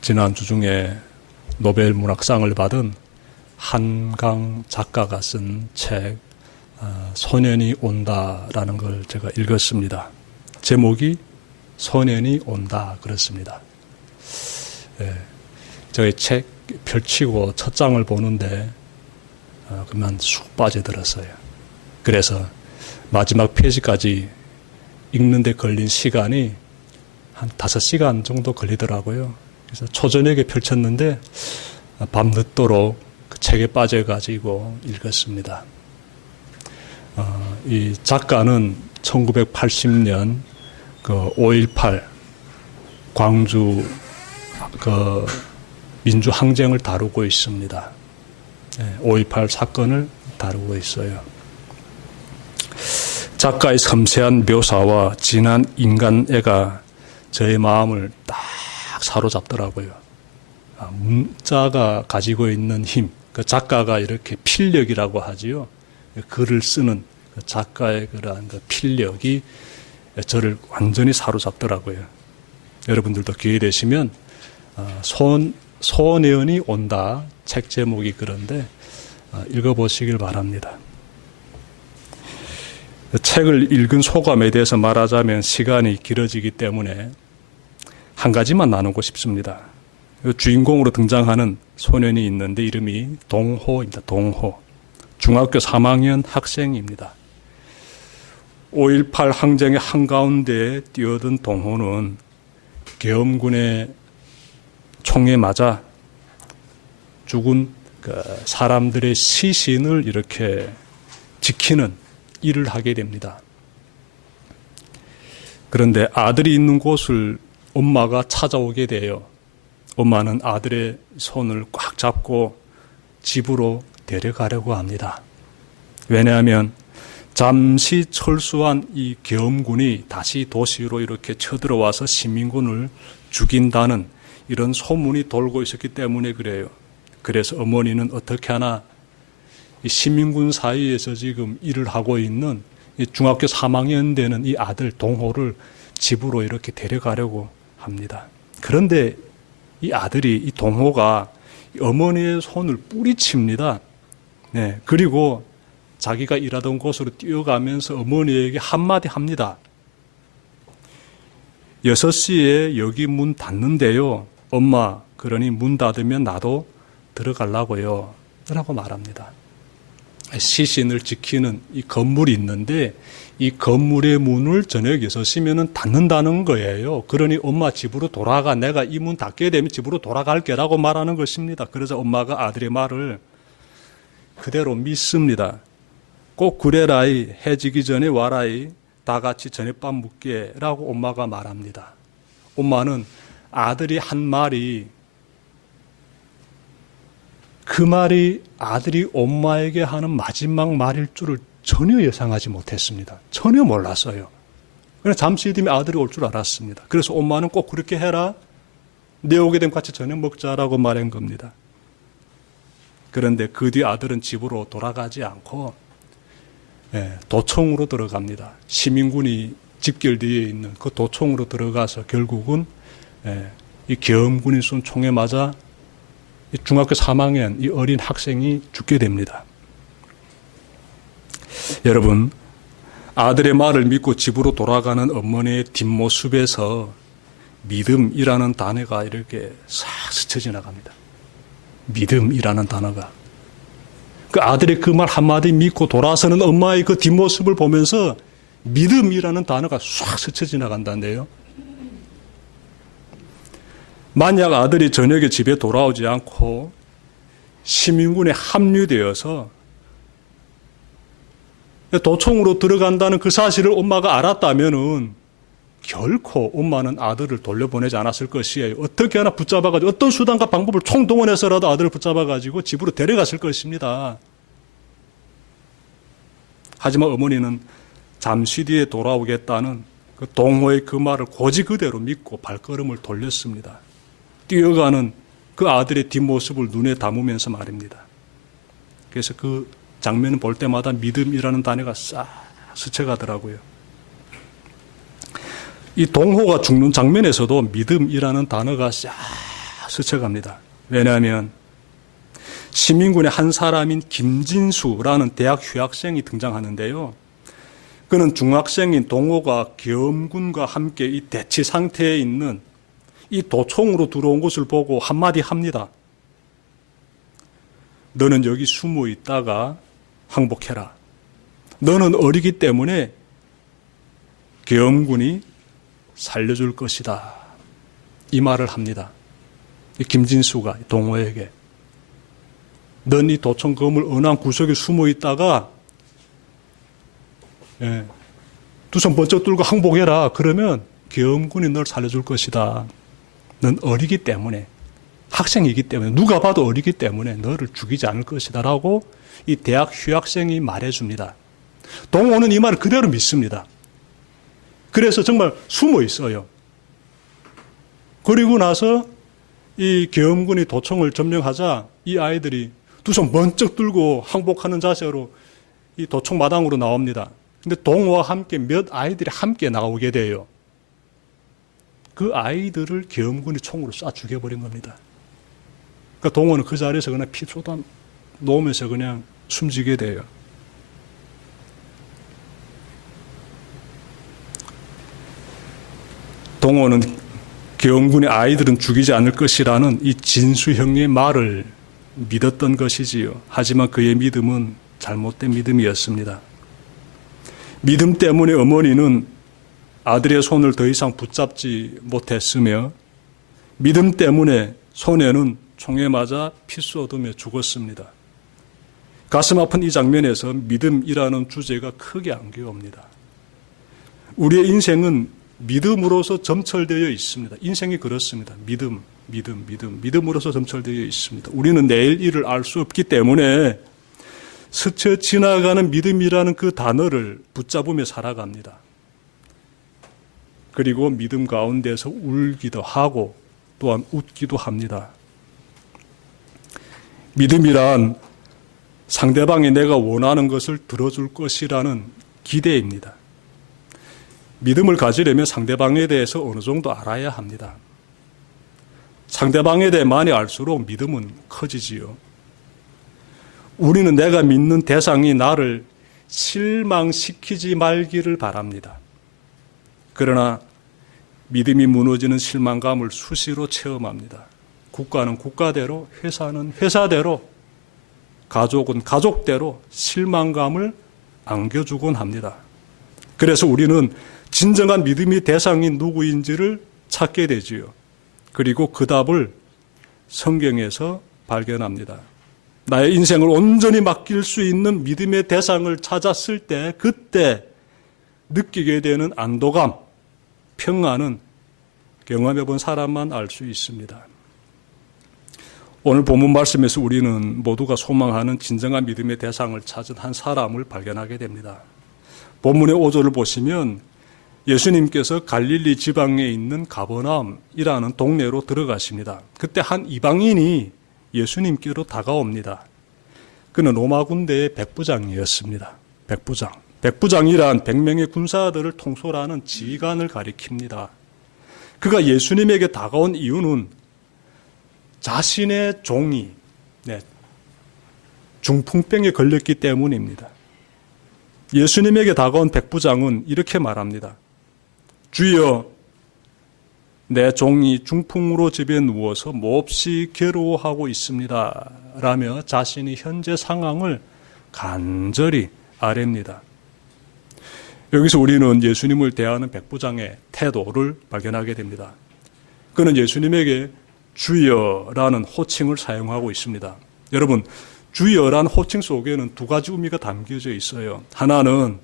지난주 중에 노벨 문학상을 받은 한강 작가가 쓴 책 소년이 온다라는 걸 제가 읽었습니다. 제목이 소년이 온다 그렇습니다. 저희 책 펼치고 첫 장을 보는데 그만 쑥 빠져들었어요. 그래서 마지막 페이지까지 읽는데 걸린 시간이 한 5시간 정도 걸리더라고요. 그래서 초저녁에 펼쳤는데 밤늦도록 그 책에 빠져가지고 읽었습니다. 이 작가는 1980년 그 5.18 광주 그 민주항쟁을 다루고 있습니다. 5.18 사건을 다루고 있어요. 작가의 섬세한 묘사와 진한 인간애가 저의 마음을 딱 사로잡더라고요. 문자가 가지고 있는 힘, 그 작가가 이렇게 필력이라고 하지요. 글을 쓰는 그 작가의 그러한 그 필력이 저를 완전히 사로잡더라고요. 여러분들도 기회 되시면 소년이 온다 책 제목이 그런데 읽어보시길 바랍니다. 책을 읽은 소감에 대해서 말하자면 시간이 길어지기 때문에 한 가지만 나누고 싶습니다. 주인공으로 등장하는 소년이 있는데 이름이 동호입니다. 동호. 중학교 3학년 학생입니다. 5.18 항쟁의 한가운데에 뛰어든 동호는 계엄군의 총에 맞아 죽은 사람들의 시신을 이렇게 지키는 일을 하게 됩니다. 그런데 아들이 있는 곳을 엄마가 찾아오게 돼요. 엄마는 아들의 손을 꽉 잡고 집으로 데려가려고 합니다. 왜냐하면 잠시 철수한 이 계엄군이 다시 도시로 이렇게 쳐들어와서 시민군을 죽인다는 이런 소문이 돌고 있었기 때문에 그래요. 그래서 어머니는 어떻게 하나 이 시민군 사이에서 지금 일을 하고 있는 이 중학교 3학년 되는 이 아들 동호를 집으로 이렇게 데려가려고 합니다. 그런데 이 아들이 이 동호가 어머니의 손을 뿌리칩니다. 네, 그리고 자기가 일하던 곳으로 뛰어가면서 어머니에게 한마디 합니다. 6시에 여기 문 닫는데요. 엄마, 그러니 문 닫으면 나도 들어가려고요. 라고 말합니다. 시신을 지키는 이 건물이 있는데 이 건물의 문을 저녁 6시면 닫는다는 거예요. 그러니 엄마 집으로 돌아가. 내가 이 문 닫게 되면 집으로 돌아갈게 라고 말하는 것입니다. 그래서 엄마가 아들의 말을 그대로 믿습니다. 꼭 그래라이, 해 지기 전에 와라이, 다 같이 저녁밥 먹게 라고 엄마가 말합니다. 엄마는 아들이 한 말이 그 말이 아들이 엄마에게 하는 마지막 말일 줄을 전혀 예상하지 못했습니다. 전혀 몰랐어요. 그래서 잠시 뒤에 아들이 올 줄 알았습니다. 그래서 엄마는 꼭 그렇게 해라. 내 오게 되면 같이 저녁 먹자라고 말한 겁니다. 그런데 그 뒤 아들은 집으로 돌아가지 않고 도청으로 들어갑니다. 시민군이 집결되어 있는 그 도청으로 들어가서 결국은 이 계엄군이 쏜 총에 맞아 중학교 3학년 이 어린 학생이 죽게 됩니다. 여러분, 아들의 말을 믿고 집으로 돌아가는 어머니의 뒷모습에서 믿음이라는 단어가 이렇게 싹 스쳐 지나갑니다. 믿음이라는 단어가. 그 아들의 그 말 한마디 믿고 돌아서는 엄마의 그 뒷모습을 보면서 믿음이라는 단어가 싹 스쳐 지나간다는데요. 만약 아들이 저녁에 집에 돌아오지 않고 시민군에 합류되어서 도청으로 들어간다는 그 사실을 엄마가 알았다면은 결코 엄마는 아들을 돌려보내지 않았을 것이에요. 어떻게 하나 붙잡아가지고 어떤 수단과 방법을 총동원해서라도 아들을 붙잡아가지고 집으로 데려갔을 것입니다. 하지만 어머니는 잠시 뒤에 돌아오겠다는 그 동호의 그 말을 고지 그대로 믿고 발걸음을 돌렸습니다. 뛰어가는 그 아들의 뒷모습을 눈에 담으면서 말입니다. 그래서 그 장면을 볼 때마다 믿음이라는 단어가 싹 스쳐가더라고요. 이 동호가 죽는 장면에서도 믿음이라는 단어가 싹 스쳐갑니다. 왜냐하면 시민군의 한 사람인 김진수라는 대학 휴학생이 등장하는데요. 그는 중학생인 동호가 계엄군과 함께 이 대치 상태에 있는 이 도청으로 들어온 것을 보고 한마디 합니다. 너는 여기 숨어 있다가 항복해라. 너는 어리기 때문에 계엄군이 살려줄 것이다. 이 말을 합니다. 김진수가 동호에게. 넌 이 도청 건물 어느 한 구석에 숨어 있다가 두 손 번쩍 들고 항복해라. 그러면 계엄군이 널 살려줄 것이다. 넌 어리기 때문에, 학생이기 때문에, 누가 봐도 어리기 때문에 너를 죽이지 않을 것이다 라고 이 대학 휴학생이 말해줍니다. 동호는 이 말을 그대로 믿습니다. 그래서 정말 숨어 있어요. 그리고 나서 이 계엄군이 도청을 점령하자 이 아이들이 두 손 번쩍 들고 항복하는 자세로 이 도청 마당으로 나옵니다. 근데 동호와 함께 몇 아이들이 함께 나오게 돼요. 그 아이들을 계엄군이 총으로 쏴 죽여버린 겁니다. 그러니까 동호는 그 자리에서 그냥 피 쏟아 놓으면서 그냥 숨지게 돼요. 동호는 계엄군의 아이들은 죽이지 않을 것이라는 이 진수 형의 말을 믿었던 것이지요. 하지만 그의 믿음은 잘못된 믿음이었습니다. 믿음 때문에 어머니는 아들의 손을 더 이상 붙잡지 못했으며 믿음 때문에 소녀는 총에 맞아 피 쏟으며 죽었습니다. 가슴 아픈 이 장면에서 믿음이라는 주제가 크게 안겨옵니다. 우리의 인생은 믿음으로서 점철되어 있습니다. 인생이 그렇습니다. 믿음으로서 점철되어 있습니다. 우리는 내일 일을 알 수 없기 때문에 스쳐 지나가는 믿음이라는 그 단어를 붙잡으며 살아갑니다. 그리고 믿음 가운데서 울기도 하고 또한 웃기도 합니다. 믿음이란 상대방이 내가 원하는 것을 들어줄 것이라는 기대입니다. 믿음을 가지려면 상대방에 대해서 어느 정도 알아야 합니다. 상대방에 대해 많이 알수록 믿음은 커지지요. 우리는 내가 믿는 대상이 나를 실망시키지 말기를 바랍니다. 그러나 믿음이 무너지는 실망감을 수시로 체험합니다. 국가는 국가대로, 회사는 회사대로, 가족은 가족대로 실망감을 안겨주곤 합니다. 그래서 우리는 진정한 믿음의 대상이 누구인지를 찾게 되지요. 그리고 그 답을 성경에서 발견합니다. 나의 인생을 온전히 맡길 수 있는 믿음의 대상을 찾았을 때 그때 느끼게 되는 안도감, 평안은 경험해 본 사람만 알 수 있습니다. 오늘 본문 말씀에서 우리는 모두가 소망하는 진정한 믿음의 대상을 찾은 한 사람을 발견하게 됩니다. 본문의 5절을 보시면 예수님께서 갈릴리 지방에 있는 가버나움이라는 동네로 들어가십니다. 그때 한 이방인이 예수님께로 다가옵니다. 그는 로마 군대의 백부장이었습니다. 백부장이란 100명의 군사들을 통솔하는 지휘관을 가리킵니다. 그가 예수님에게 다가온 이유는 자신의 종이 중풍병에 걸렸기 때문입니다. 예수님에게 다가온 백부장은 이렇게 말합니다. 주여, 내 종이 중풍으로 집에 누워서 몹시 괴로워하고 있습니다. 라며 자신의 현재 상황을 간절히 아뢰입니다. 여기서 우리는 예수님을 대하는 백부장의 태도를 발견하게 됩니다. 그는 예수님에게 주여라는 호칭을 사용하고 있습니다. 여러분, 주여라는 호칭 속에는 두 가지 의미가 담겨져 있어요. 하나는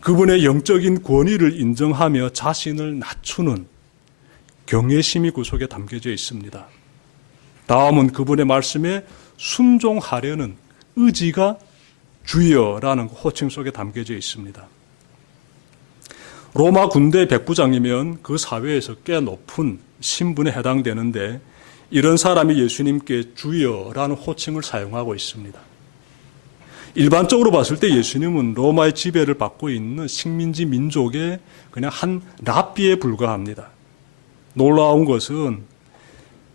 그분의 영적인 권위를 인정하며 자신을 낮추는 경외심이 그 속에 담겨져 있습니다. 다음은 그분의 말씀에 순종하려는 의지가 주여라는 호칭 속에 담겨져 있습니다. 로마 군대 백부장이면 그 사회에서 꽤 높은 신분에 해당되는데 이런 사람이 예수님께 주여라는 호칭을 사용하고 있습니다. 일반적으로 봤을 때 예수님은 로마의 지배를 받고 있는 식민지 민족의 그냥 한 랍비에 불과합니다. 놀라운 것은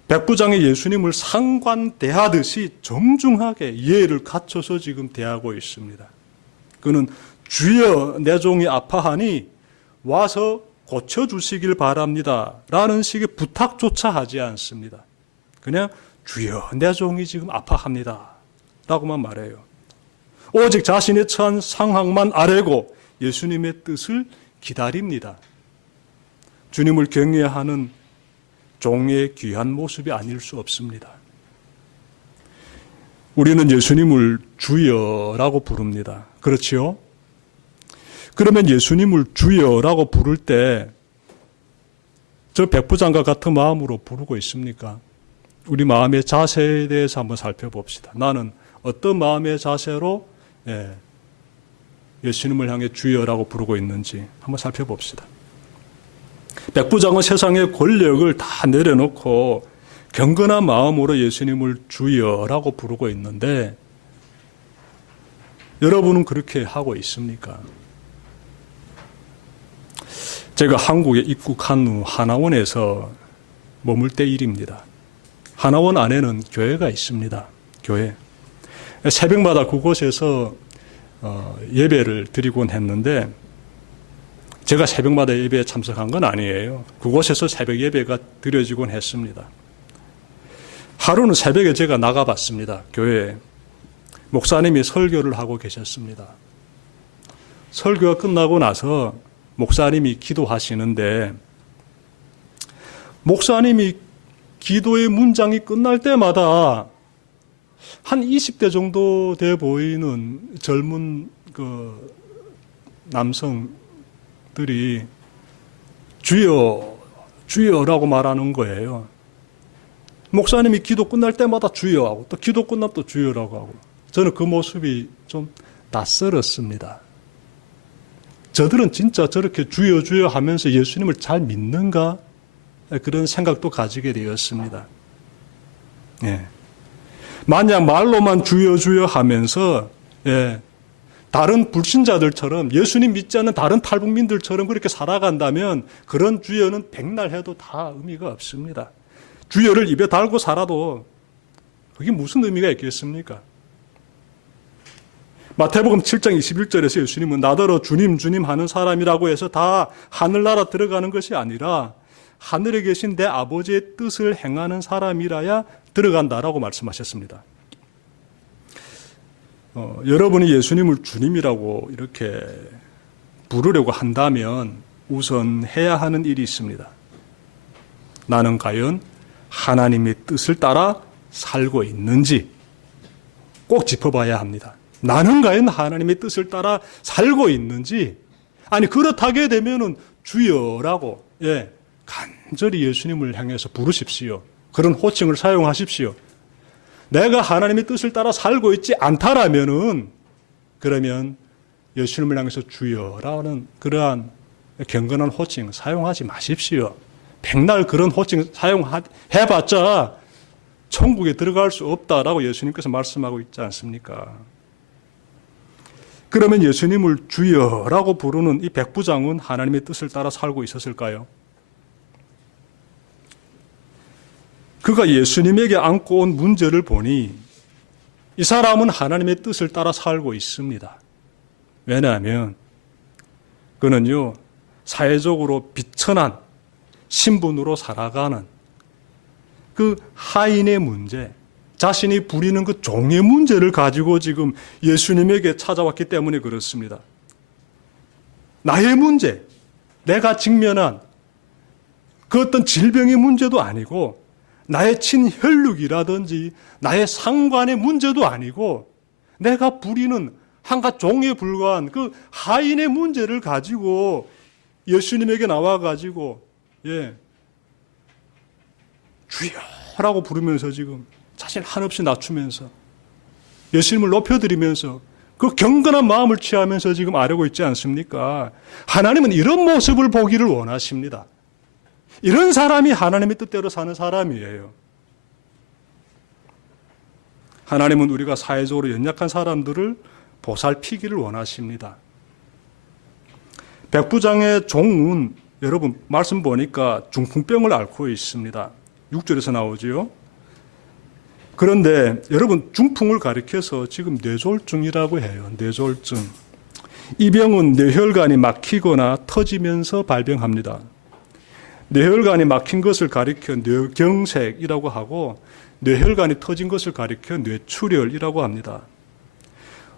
백부장이 예수님을 상관 대하듯이 정중하게 예의를 갖춰서 지금 대하고 있습니다. 그는 주여 내 종이 아파하니 와서 고쳐주시길 바랍니다 라는 식의 부탁조차 하지 않습니다. 그냥 주여 내 종이 지금 아파합니다 라고만 말해요. 오직 자신의 처한 상황만 아뢰고 예수님의 뜻을 기다립니다. 주님을 경외하는 종의 귀한 모습이 아닐 수 없습니다. 우리는 예수님을 주여라고 부릅니다. 그렇지요? 그러면 예수님을 주여라고 부를 때 저 백부장과 같은 마음으로 부르고 있습니까? 우리 마음의 자세에 대해서 한번 살펴봅시다. 나는 어떤 마음의 자세로 예수님을 향해 주여라고 부르고 있는지 한번 살펴봅시다. 백부장은 세상의 권력을 다 내려놓고 경건한 마음으로 예수님을 주여라고 부르고 있는데 여러분은 그렇게 하고 있습니까? 제가 한국에 입국한 후 하나원에서 머물 때 일입니다. 하나원 안에는 교회가 있습니다. 교회. 새벽마다 그곳에서 예배를 드리곤 했는데 제가 새벽마다 예배에 참석한 건 아니에요. 그곳에서 새벽 예배가 드려지곤 했습니다. 하루는 새벽에 제가 나가봤습니다. 교회에. 목사님이 설교를 하고 계셨습니다. 설교가 끝나고 나서 목사님이 기도하시는데 목사님이 기도의 문장이 끝날 때마다 한 20대 정도 돼 보이는 젊은 그 남성들이 주여, 주여라고 말하는 거예요. 목사님이 기도 끝날 때마다 주여 하고 또 기도 끝나면 또 주여라고 하고 저는 그 모습이 좀 낯설었습니다. 저들은 진짜 저렇게 주여 주여 하면서 예수님을 잘 믿는가? 그런 생각도 가지게 되었습니다. 예. 만약 말로만 주여 주여 하면서 다른 불신자들처럼 예수님 믿지 않는 다른 탈북민들처럼 그렇게 살아간다면 그런 주여는 백날 해도 다 의미가 없습니다. 주여를 입에 달고 살아도 그게 무슨 의미가 있겠습니까? 마태복음 7장 21절에서 예수님은 나더러 주님 주님 하는 사람이라고 해서 다 하늘나라 들어가는 것이 아니라 하늘에 계신 내 아버지의 뜻을 행하는 사람이라야 들어간다라고 말씀하셨습니다. 여러분이 예수님을 주님이라고 이렇게 부르려고 한다면 우선 해야 하는 일이 있습니다. 나는 과연 하나님의 뜻을 따라 살고 있는지 꼭 짚어봐야 합니다. 나는 과연 하나님의 뜻을 따라 살고 있는지, 아니 그렇다게 되면은 주여라고 간절히 예수님을 향해서 부르십시오. 그런 호칭을 사용하십시오. 내가 하나님의 뜻을 따라 살고 있지 않다라면은 그러면 예수님을 향해서 주여라는 그러한 경건한 호칭 사용하지 마십시오. 백날 그런 호칭 사용해봤자 천국에 들어갈 수 없다라고 예수님께서 말씀하고 있지 않습니까? 그러면 예수님을 주여라고 부르는 이 백부장은 하나님의 뜻을 따라 살고 있었을까요? 그가 예수님에게 안고 온 문제를 보니 이 사람은 하나님의 뜻을 따라 살고 있습니다. 왜냐하면 그는요 사회적으로 비천한 신분으로 살아가는 그 하인의 문제, 자신이 부리는 그 종의 문제를 가지고 지금 예수님에게 찾아왔기 때문에 그렇습니다. 나의 문제, 내가 직면한 그 어떤 질병의 문제도 아니고 나의 친혈육이라든지 나의 상관의 문제도 아니고 내가 부리는 한갓 종에 불과한 그 하인의 문제를 가지고 예수님에게 나와가지고 주여라고 부르면서 지금 자신 한없이 낮추면서 예수님을 높여드리면서 그 경건한 마음을 취하면서 지금 아뢰고 있지 않습니까? 하나님은 이런 모습을 보기를 원하십니다. 이런 사람이 하나님의 뜻대로 사는 사람이에요. 하나님은 우리가 사회적으로 연약한 사람들을 보살피기를 원하십니다. 백부장의 종은 여러분 말씀 보니까 중풍병을 앓고 있습니다. 6절에서 나오지요. 그런데 여러분 중풍을 가리켜서 지금 뇌졸중이라고 해요. 뇌졸중. 이 병은 뇌혈관이 막히거나 터지면서 발병합니다. 뇌혈관이 막힌 것을 가리켜 뇌경색이라고 하고 뇌혈관이 터진 것을 가리켜 뇌출혈이라고 합니다.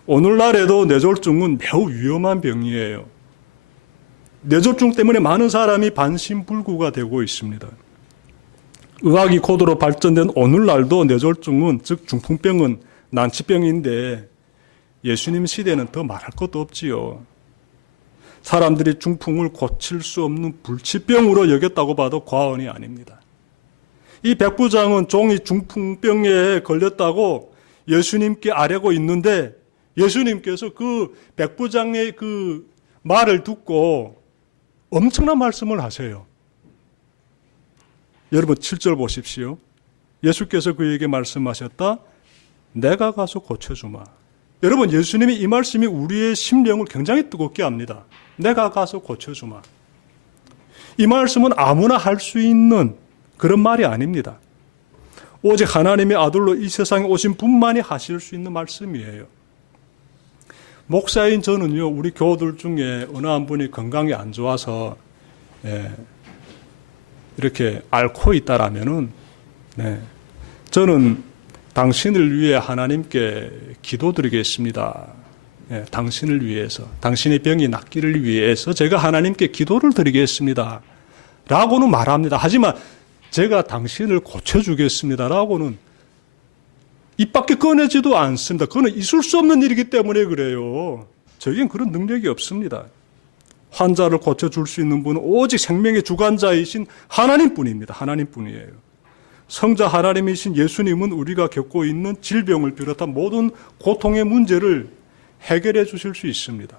오늘날에도 뇌졸중은 매우 위험한 병이에요. 뇌졸중 때문에 많은 사람이 반신불구가 되고 있습니다. 의학이 고도로 발전된 오늘날도 뇌졸중은, 즉 중풍병은 난치병인데 예수님 시대는 더 말할 것도 없지요. 사람들이 중풍을 고칠 수 없는 불치병으로 여겼다고 봐도 과언이 아닙니다. 이 백부장은 종이 중풍병에 걸렸다고 예수님께 아뢰고 있는데 예수님께서 그 백부장의 그 말을 듣고 엄청난 말씀을 하세요. 여러분 7절 보십시오. 예수께서 그에게 말씀하셨다. 내가 가서 고쳐주마. 여러분 예수님이 이 말씀이 우리의 심령을 굉장히 뜨겁게 합니다. 내가 가서 고쳐주마. 이 말씀은 아무나 할 수 있는 그런 말이 아닙니다. 오직 하나님의 아들로 이 세상에 오신 분만이 하실 수 있는 말씀이에요. 목사인 저는요, 우리 교우들 중에 어느 한 분이 건강이 안 좋아서 이렇게 앓고 있다라면은 저는 당신을 위해 하나님께 기도드리겠습니다. 당신을 위해서, 당신의 병이 낫기를 위해서 제가 하나님께 기도를 드리겠습니다. 라고는 말합니다. 하지만 제가 당신을 고쳐주겠습니다. 라고는 입 밖에 꺼내지도 않습니다. 그거는 있을 수 없는 일이기 때문에 그래요. 저에겐 그런 능력이 없습니다. 환자를 고쳐줄 수 있는 분은 오직 생명의 주관자이신 하나님뿐입니다. 하나님뿐이에요. 성자 하나님이신 예수님은 우리가 겪고 있는 질병을 비롯한 모든 고통의 문제를 해결해 주실 수 있습니다.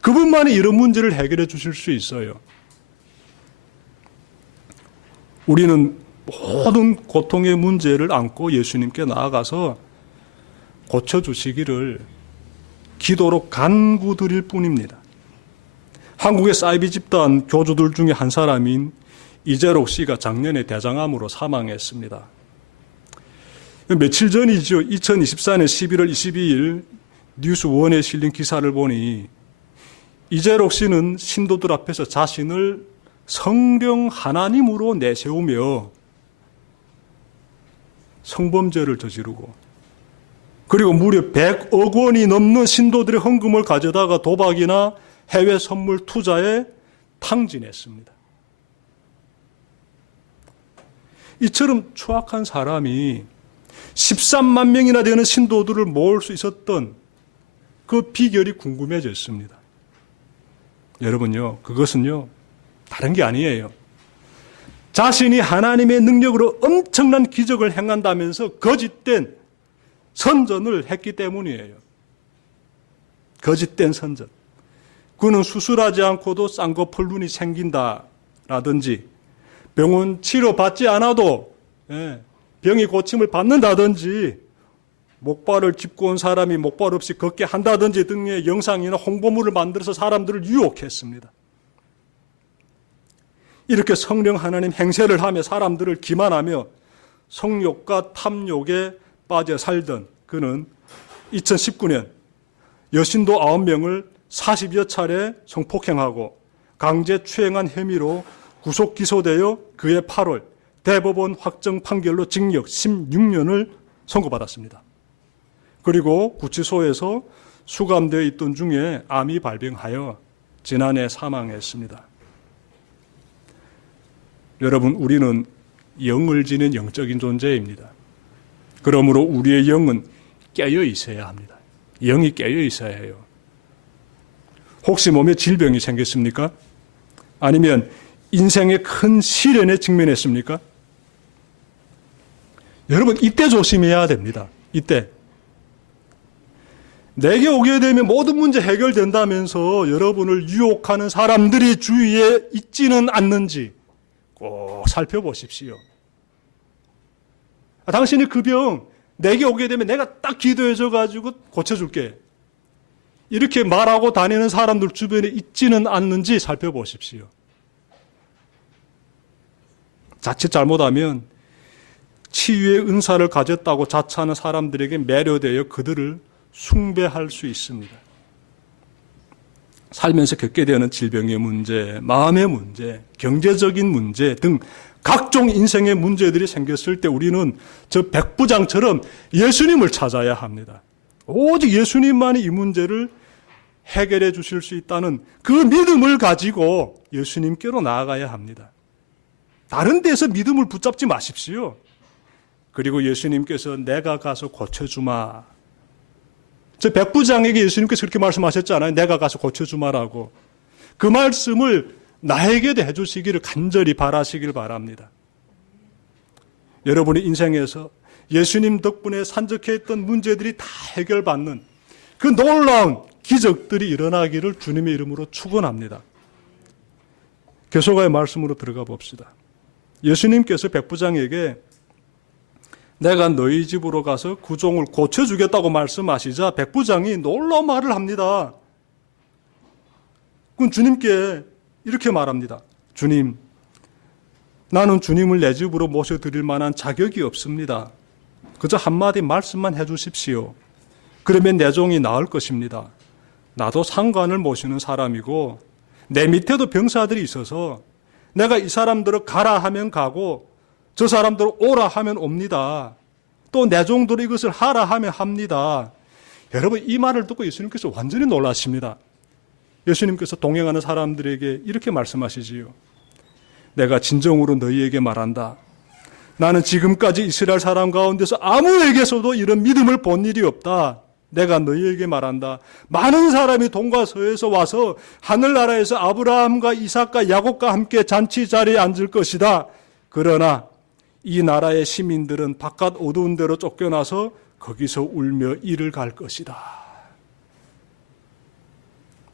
그분만이 이런 문제를 해결해 주실 수 있어요. 우리는 모든 고통의 문제를 안고 예수님께 나아가서 고쳐주시기를 기도로 간구드릴 뿐입니다. 한국의 사이비 집단 교주들 중에 한 사람인 이재록 씨가 작년에 대장암으로 사망했습니다. 며칠 전이죠. 2024년 11월 22일 뉴스원에 실린 기사를 보니 이재록 씨는 신도들 앞에서 자신을 성령 하나님으로 내세우며 성범죄를 저지르고 그리고 무려 100억 원이 넘는 신도들의 헌금을 가져다가 도박이나 해외 선물 투자에 탕진했습니다. 이처럼 추악한 사람이 13만 명이나 되는 신도들을 모을 수 있었던 그 비결이 궁금해졌습니다. 여러분요, 그것은요, 다른 게 아니에요. 자신이 하나님의 능력으로 엄청난 기적을 행한다면서 거짓된 선전을 했기 때문이에요. 거짓된 선전. 그는 수술하지 않고도 쌍꺼풀 눈이 생긴다라든지 병원 치료받지 않아도 병이 고침을 받는다든지 목발을 짚고 온 사람이 목발 없이 걷게 한다든지 등의 영상이나 홍보물을 만들어서 사람들을 유혹했습니다. 이렇게 성령 하나님 행세를 하며 사람들을 기만하며 성욕과 탐욕에 빠져 살던 그는 2019년 여신도 9명을 40여 차례 성폭행하고 강제 추행한 혐의로 구속 기소되어 그해 8월 대법원 확정 판결로 징역 16년을 선고받았습니다. 그리고 구치소에서 수감되어 있던 중에 암이 발병하여 지난해 사망했습니다. 여러분, 우리는 영을 지닌 영적인 존재입니다. 그러므로 우리의 영은 깨어 있어야 합니다. 영이 깨어 있어야 해요. 혹시 몸에 질병이 생겼습니까? 아니면 인생의 큰 시련에 직면했습니까? 여러분, 이때 조심해야 됩니다. 이때. 내게 오게 되면 모든 문제 해결된다면서 여러분을 유혹하는 사람들이 주위에 있지는 않는지 꼭 살펴보십시오. 당신이 그 병 내게 오게 되면 내가 딱 기도해줘 가지고 고쳐줄게. 이렇게 말하고 다니는 사람들 주변에 있지는 않는지 살펴보십시오. 자칫 잘못하면 치유의 은사를 가졌다고 자처하는 사람들에게 매료되어 그들을 숭배할 수 있습니다. 살면서 겪게 되는 질병의 문제, 마음의 문제, 경제적인 문제 등 각종 인생의 문제들이 생겼을 때 우리는 저 백부장처럼 예수님을 찾아야 합니다. 오직 예수님만이 이 문제를 해결해 주실 수 있다는 그 믿음을 가지고 예수님께로 나아가야 합니다. 다른 데서 믿음을 붙잡지 마십시오. 그리고 예수님께서 내가 가서 고쳐주마. 저 백부장에게 예수님께서 그렇게 말씀하셨잖아요. 내가 가서 고쳐주마라고. 그 말씀을 나에게도 해주시기를 간절히 바라시길 바랍니다. 여러분의 인생에서 예수님 덕분에 산적해있던 문제들이 다 해결받는 그 놀라운 기적들이 일어나기를 주님의 이름으로 축원합니다. 계속의 말씀으로 들어가 봅시다. 예수님께서 백부장에게 내가 너희 집으로 가서 그 종을 고쳐주겠다고 말씀하시자 백부장이 놀라운 말을 합니다. 그건 주님께 이렇게 말합니다. 주님, 나는 주님을 내 집으로 모셔드릴 만한 자격이 없습니다. 그저 한마디 말씀만 해주십시오. 그러면 내 종이 나을 것입니다. 나도 상관을 모시는 사람이고 내 밑에도 병사들이 있어서 내가 이 사람들을 가라 하면 가고 저 사람들을 오라 하면 옵니다. 또 내 종들이 이것을 하라 하면 합니다. 여러분, 이 말을 듣고 예수님께서 완전히 놀라십니다. 예수님께서 동행하는 사람들에게 이렇게 말씀하시지요. 내가 진정으로 너희에게 말한다. 나는 지금까지 이스라엘 사람 가운데서 아무에게서도 이런 믿음을 본 일이 없다. 내가 너희에게 말한다. 많은 사람이 동과 서에서 와서 하늘나라에서 아브라함과 이삭과 야곱과 함께 잔치 자리에 앉을 것이다. 그러나 이 나라의 시민들은 바깥 어두운 데로 쫓겨나서 거기서 울며 이를 갈 것이다.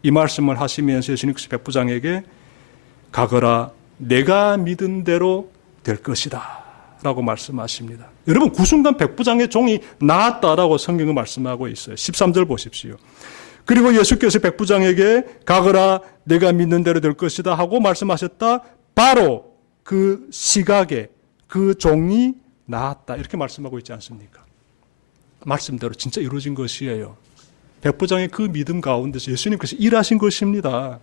이 말씀을 하시면서 예수님께서 백부장에게 가거라, 내가 믿은 대로 될 것이다 라고 말씀하십니다. 여러분, 그 순간 백부장의 종이 나았다라고 성경은 말씀하고 있어요. 13절 보십시오. 그리고 예수께서 백부장에게 가거라, 내가 믿는 대로 될 것이다 하고 말씀하셨다. 바로 그 시각에 그 종이 나았다, 이렇게 말씀하고 있지 않습니까? 말씀대로 진짜 이루어진 것이에요. 백부장의 그 믿음 가운데서 예수님께서 일하신 것입니다.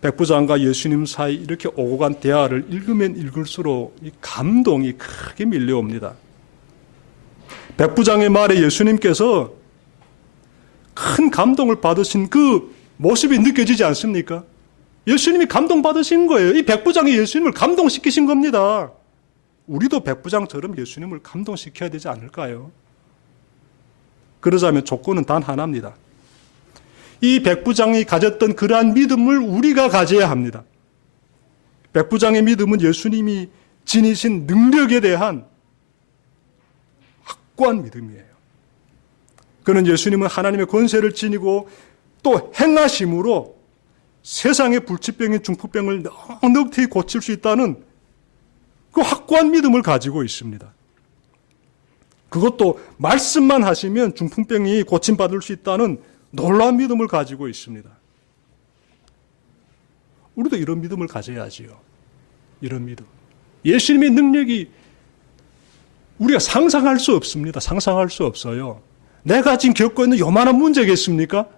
백부장과 예수님 사이 이렇게 오고 간 대화를 읽으면 읽을수록 이 감동이 크게 밀려옵니다. 백부장의 말에 예수님께서 큰 감동을 받으신 그 모습이 느껴지지 않습니까? 예수님이 감동받으신 거예요. 이 백부장이 예수님을 감동시키신 겁니다. 우리도 백부장처럼 예수님을 감동시켜야 되지 않을까요? 그러자면 조건은 단 하나입니다. 이 백부장이 가졌던 그러한 믿음을 우리가 가져야 합니다. 백부장의 믿음은 예수님이 지니신 능력에 대한 확고한 믿음이에요. 그는 예수님은 하나님의 권세를 지니고 또 행하심으로 세상의 불치병인 중풍병을 넉넉히 고칠 수 있다는 그 확고한 믿음을 가지고 있습니다. 그것도 말씀만 하시면 중풍병이 고침받을 수 있다는 놀라운 믿음을 가지고 있습니다. 우리도 이런 믿음을 가져야지요. 이런 믿음. 예수님의 능력이 우리가 상상할 수 없습니다. 상상할 수 없어요. 내가 지금 겪고 있는 요만한 문제겠습니까?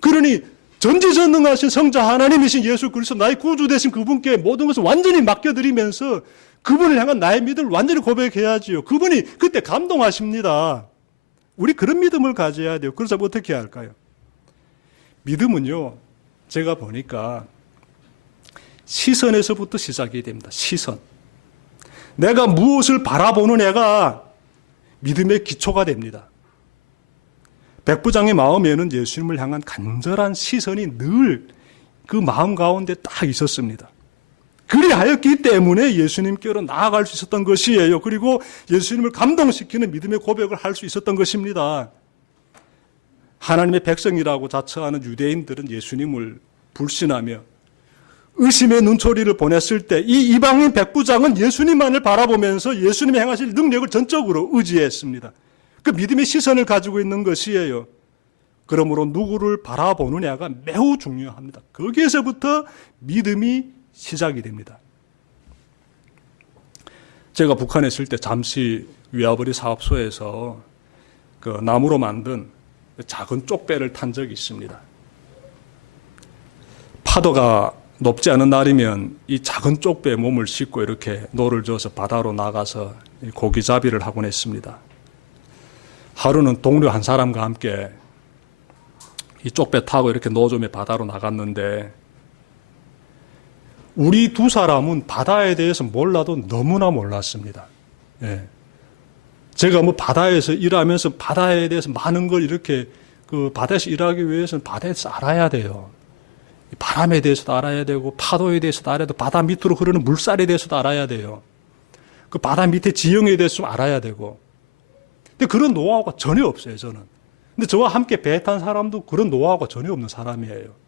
그러니 전지전능하신 성자 하나님이신 예수 그리스도 나의 구주 되신 그분께 모든 것을 완전히 맡겨드리면서 그분을 향한 나의 믿음을 완전히 고백해야지요. 그분이 그때 감동하십니다. 우리 그런 믿음을 가져야 돼요. 그래서 어떻게 해야 할까요? 믿음은요, 제가 보니까 시선에서부터 시작이 됩니다. 시선. 내가 무엇을 바라보는 애가 믿음의 기초가 됩니다. 백부장의 마음에는 예수님을 향한 간절한 시선이 늘 그 마음 가운데 딱 있었습니다. 그리하였기 때문에 예수님께로 나아갈 수 있었던 것이에요. 그리고 예수님을 감동시키는 믿음의 고백을 할 수 있었던 것입니다. 하나님의 백성이라고 자처하는 유대인들은 예수님을 불신하며 의심의 눈초리를 보냈을 때 이 이방인 백부장은 예수님만을 바라보면서 예수님이 행하실 능력을 전적으로 의지했습니다. 그 믿음의 시선을 가지고 있는 것이에요. 그러므로 누구를 바라보느냐가 매우 중요합니다. 거기에서부터 믿음이 시작이 됩니다. 제가 북한에 있을 때 잠시 위아버리 사업소에서 그 나무로 만든 작은 쪽배를 탄 적이 있습니다. 파도가 높지 않은 날이면 이 작은 쪽배에 몸을 싣고 이렇게 노를 저어서 바다로 나가서 고기잡이를 하곤 했습니다. 하루는 동료 한 사람과 함께 이 쪽배 타고 이렇게 노점에 바다로 나갔는데 우리 두 사람은 바다에 대해서 몰라도 너무나 몰랐습니다. 예. 제가 뭐 바다에서 일하면서 바다에 대해서 많은 걸 이렇게 그 바다에서 일하기 위해서는 바다에서 알아야 돼요. 바람에 대해서도 알아야 되고 파도에 대해서도 알아야 되고 바다 밑으로 흐르는 물살에 대해서도 알아야 돼요. 그 바다 밑에 지형에 대해서 좀 알아야 되고. 근데 그런 노하우가 전혀 없어요, 저는. 근데 저와 함께 배에 탄 사람도 그런 노하우가 전혀 없는 사람이에요.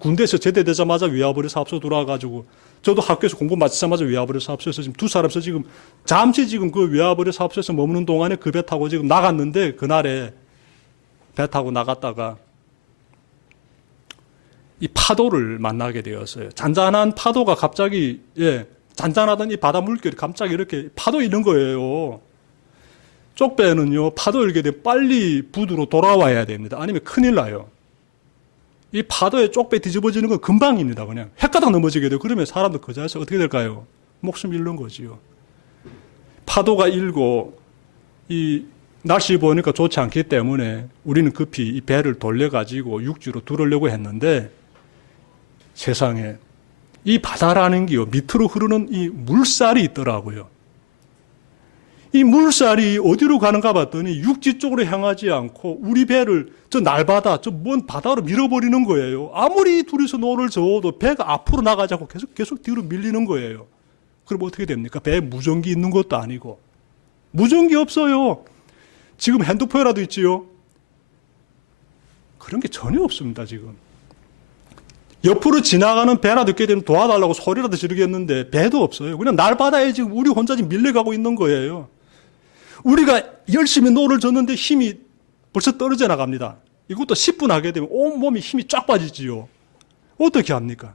군대에서 제대되자마자 위아버리 사업소 들어와가지고 저도 학교에서 공부 마치자마자 위아버리 사업소에서 지금 두 사람서 지금 잠시 지금 그 위아버리 사업소에서 머무는 동안에 그 배 타고 지금 나갔는데 그날에 배 타고 나갔다가 이 파도를 만나게 되었어요. 잔잔한 파도가 갑자기, 잔잔하던 이 바다 물결이 갑자기 이렇게 파도 이는 거예요. 쪽배는요, 파도 일게 되면 빨리 부두로 돌아와야 됩니다. 아니면 큰일 나요. 이 파도에 쪽배 뒤집어지는 건 금방입니다. 그냥 헷가닥 넘어지게 돼요. 그러면 사람들 그 자리에서 어떻게 될까요? 목숨 잃는 거지요. 파도가 일고 이 날씨 보니까 좋지 않기 때문에 우리는 급히 이 배를 돌려가지고 육지로 들어오려고 했는데 세상에 이 바다라는 게요, 밑으로 흐르는 이 물살이 있더라고요. 이 물살이 어디로 가는가 봤더니 육지 쪽으로 향하지 않고 우리 배를 저 날바다, 저 먼 바다로 밀어버리는 거예요. 아무리 둘이서 노를 저어도 배가 앞으로 나가지 않고 계속 뒤로 밀리는 거예요. 그럼 어떻게 됩니까? 배에 무전기 있는 것도 아니고. 무전기 없어요. 지금 핸드폰이라도 있지요? 그런 게 전혀 없습니다, 지금. 옆으로 지나가는 배라도 있게 되면 도와달라고 소리라도 지르겠는데 배도 없어요. 그냥 날바다에 지금 우리 혼자 지금 밀려가고 있는 거예요. 우리가 열심히 노를 젓는데 힘이 벌써 떨어져 나갑니다. 이것도 10분 하게 되면 온몸이 힘이 쫙 빠지지요. 어떻게 합니까?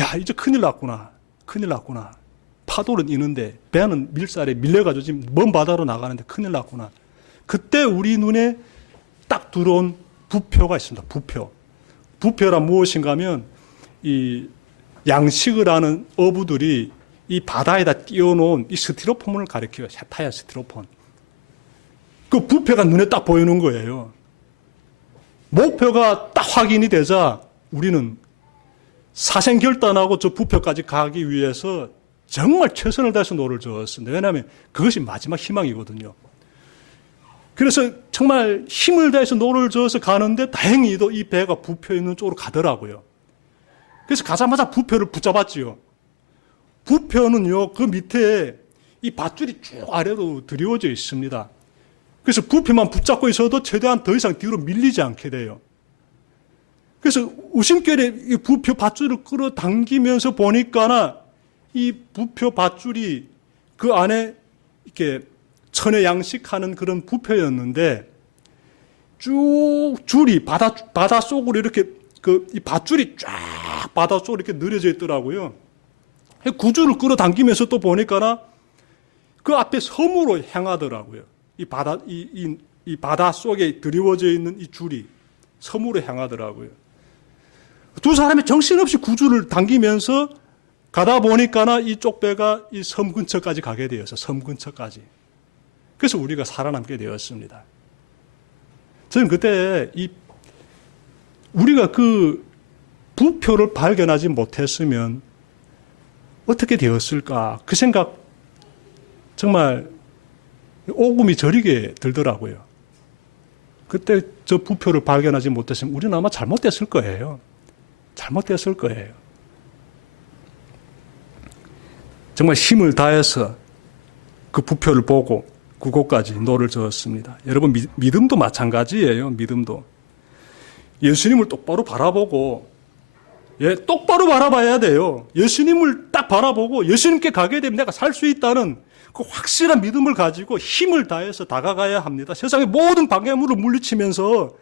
야, 이제 큰일 났구나. 큰일 났구나. 파도는 이는데 배는 밀살에 밀려가지고 지금 먼 바다로 나가는데 큰일 났구나. 그때 우리 눈에 딱 들어온 부표가 있습니다. 부표. 부표란 무엇인가 하면 이 양식을 하는 어부들이 이 바다에다 띄워놓은 이 스티로폼을 가리켜요. 타야 스티로폼. 그 부표가 눈에 딱 보이는 거예요. 목표가 딱 확인이 되자 우리는 사생결단하고 저 부표까지 가기 위해서 정말 최선을 다해서 노를 저었습니다. 왜냐하면 그것이 마지막 희망이거든요. 그래서 정말 힘을 다해서 노를 저어서 가는데 다행히도 이 배가 부표 있는 쪽으로 가더라고요. 그래서 가자마자 부표를 붙잡았지요. 부표는요, 그 밑에 이 밧줄이 쭉 아래로 드리워져 있습니다. 그래서 부표만 붙잡고 있어도 최대한 더 이상 뒤로 밀리지 않게 돼요. 그래서 우심결에 이 부표 밧줄을 끌어당기면서 보니까나 이 부표 밧줄이 그 안에 이렇게 천에 양식하는 그런 부표였는데 쭉 줄이 바다 속으로 이렇게 이 밧줄이 쫙 바다 속으로 이렇게 늘어져 있더라고요. 구줄을 끌어당기면서 또 보니까나 그 앞에 섬으로 향하더라고요. 이 바다 속에 드리워져 있는 이 줄이 섬으로 향하더라고요. 두 사람이 정신없이 구줄을 당기면서 가다 보니까나 이 쪽배가 이 섬 근처까지 가게 되어서 섬 근처까지. 그래서 우리가 살아남게 되었습니다. 저는 그때 우리가 그 부표를 발견하지 못했으면 어떻게 되었을까? 그 생각 정말 오금이 저리게 들더라고요. 그때 저 부표를 발견하지 못했으면 우리는 아마 잘못됐을 거예요. 잘못됐을 거예요. 정말 힘을 다해서 그 부표를 보고 그곳까지 노를 저었습니다. 여러분, 믿음도 마찬가지예요. 믿음도. 예수님을 똑바로 바라보고, 똑바로 바라봐야 돼요. 예수님을 딱 바라보고 예수님께 가게 되면 내가 살 수 있다는 그 확실한 믿음을 가지고 힘을 다해서 다가가야 합니다. 세상의 모든 방해물을 물리치면서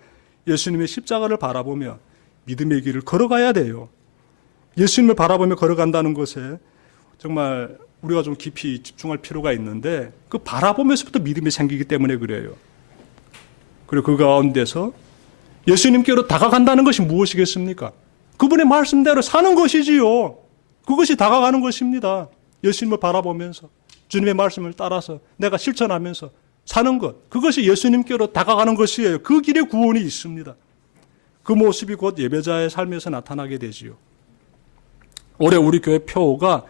예수님의 십자가를 바라보며 믿음의 길을 걸어가야 돼요. 예수님을 바라보며 걸어간다는 것에 정말 우리가 좀 깊이 집중할 필요가 있는데 그 바라보면서부터 믿음이 생기기 때문에 그래요. 그리고 그 가운데서 예수님께로 다가간다는 것이 무엇이겠습니까? 그분의 말씀대로 사는 것이지요. 그것이 다가가는 것입니다. 예수님을 바라보면서 주님의 말씀을 따라서 내가 실천하면서 사는 것, 그것이 예수님께로 다가가는 것이에요. 그 길에 구원이 있습니다. 그 모습이 곧 예배자의 삶에서 나타나게 되지요. 올해 우리 교회 표어가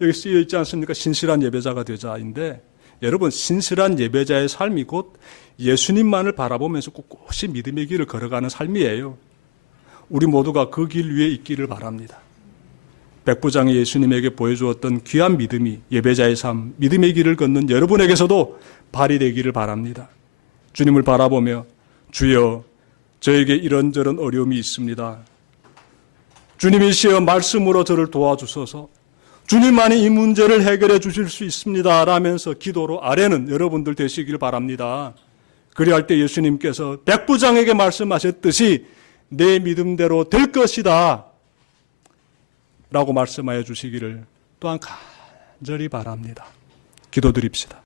여기 쓰여 있지 않습니까? 신실한 예배자가 되자인데, 여러분, 신실한 예배자의 삶이 곧 예수님만을 바라보면서 꿋꿋이 믿음의 길을 걸어가는 삶이에요. 우리 모두가 그 길 위에 있기를 바랍니다. 백부장이 예수님에게 보여주었던 귀한 믿음이 예배자의 삶, 믿음의 길을 걷는 여러분에게서도 발휘되기를 바랍니다. 주님을 바라보며 주여, 저에게 이런저런 어려움이 있습니다. 주님이시여 말씀으로 저를 도와주소서. 주님만이 이 문제를 해결해 주실 수 있습니다. 라면서 기도로 아뢰는 여러분들 되시길 바랍니다. 그리할 때 예수님께서 백부장에게 말씀하셨듯이 내 믿음대로 될 것이다 라고 말씀하여 주시기를 또한 간절히 바랍니다. 기도드립시다.